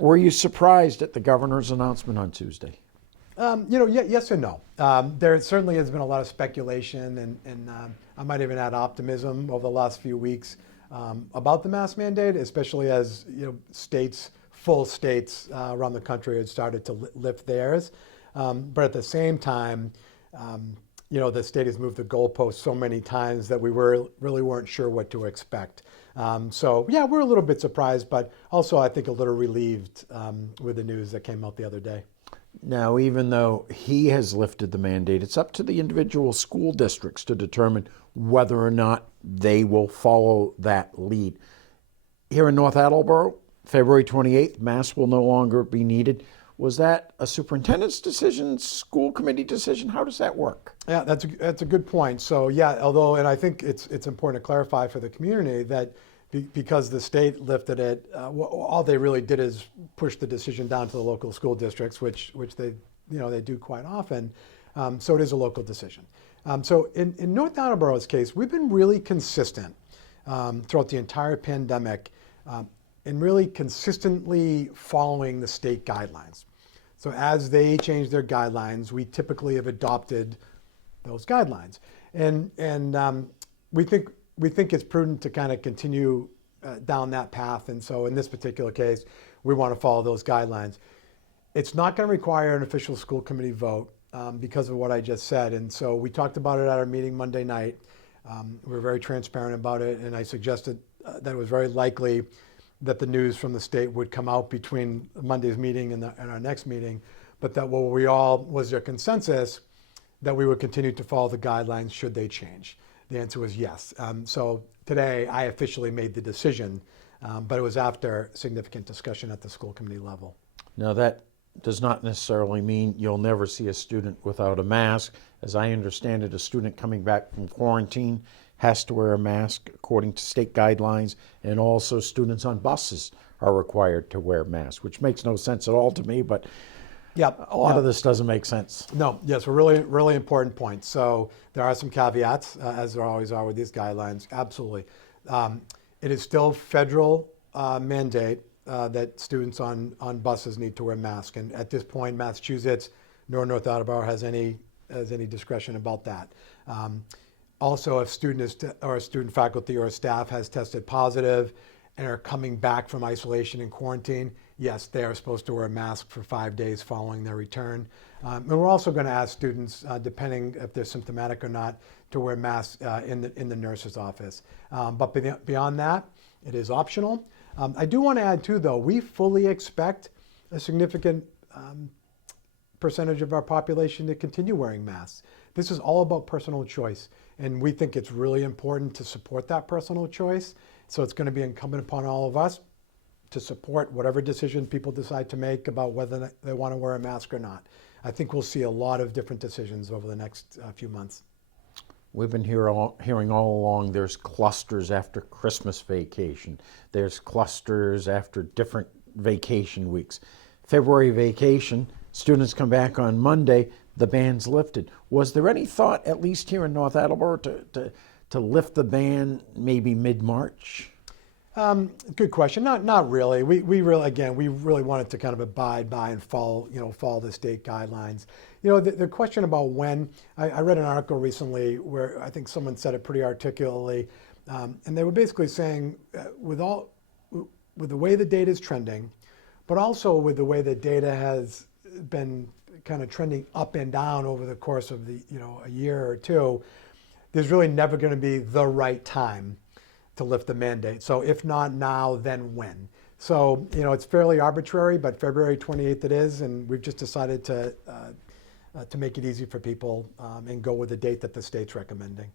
Were you surprised at the governor's announcement on Tuesday? Yes and no. There certainly has been a lot of speculation, and I might even add optimism over the last few weeks about the mask mandate, especially as full states around the country had started to lift theirs. But at the same time, the state has moved the goalposts so many times that we really weren't sure what to expect. We're a little bit surprised, but also I think a little relieved with the news that came out the other day. Now, even though he has lifted the mandate, it's up to the individual school districts to determine whether or not they will follow that lead. Here in North Attleboro, February 28th, masks will no longer be needed. Was that a superintendent's decision, school committee decision? How does that work? Yeah, that's a good point. So yeah, and I think it's important to clarify for the community that because the state lifted it, all they really did is push the decision down to the local school districts, which they do quite often. So it is a local decision. So in North Attleboro's case, we've been really consistent throughout the entire pandemic in really consistently following the state guidelines. So as they change their guidelines, we typically have adopted those guidelines, and we think it's prudent to kind of continue down that path. And so in this particular case, we want to follow those guidelines. It's not going to require an official school committee vote because of what I just said. And so we talked about it at our meeting Monday night. We were very transparent about it, and I suggested that it was very likely that the news from the state would come out between Monday's meeting and our next meeting, but that was their consensus that we would continue to follow the guidelines should they change. The answer was yes. So today I officially made the decision, but it was after significant discussion at the school committee level. Now that does not necessarily mean you'll never see a student without a mask. As I understand it, a student coming back from quarantine has to wear a mask according to state guidelines, and also students on buses are required to wear masks, which makes no sense at all to me, but a lot of this doesn't make sense. No, yes, a really, really important point. So there are some caveats, as there always are with these guidelines, absolutely. It is still federal mandate that students on buses need to wear masks, and at this point, Massachusetts nor North Attleboro has any discretion about that. Also, if a student, faculty, or staff has tested positive and are coming back from isolation and quarantine, yes, they are supposed to wear a mask for 5 days following their return. And we're also going to ask students, depending if they're symptomatic or not, to wear masks in the nurse's office. But beyond that, it is optional. I do want to add too, though, we fully expect a significant percentage of our population to continue wearing masks. This is all about personal choice, and we think it's really important to support that personal choice. So it's going to be incumbent upon all of us to support whatever decision people decide to make about whether they want to wear a mask or not. I think we'll see a lot of different decisions over the next few months. We've been hearing all along there's clusters after Christmas vacation. There's clusters after different vacation weeks. February vacation, students come back on Monday, the ban's lifted. Was there any thought, at least here in North Attleboro, to lift the ban maybe mid-March? Good question. Not really. We really wanted to kind of abide by and follow the state guidelines. The question about when, I read an article recently where I think someone said it pretty articulately, and they were basically saying with the way the data is trending, but also with the way the data has been kind of trending up and down over the course of a year or two, there's really never going to be the right time to lift the mandate. So if not now, then when? So, it's fairly arbitrary, but February 28th it is, and we've just decided to make it easy for people and go with the date that the state's recommending.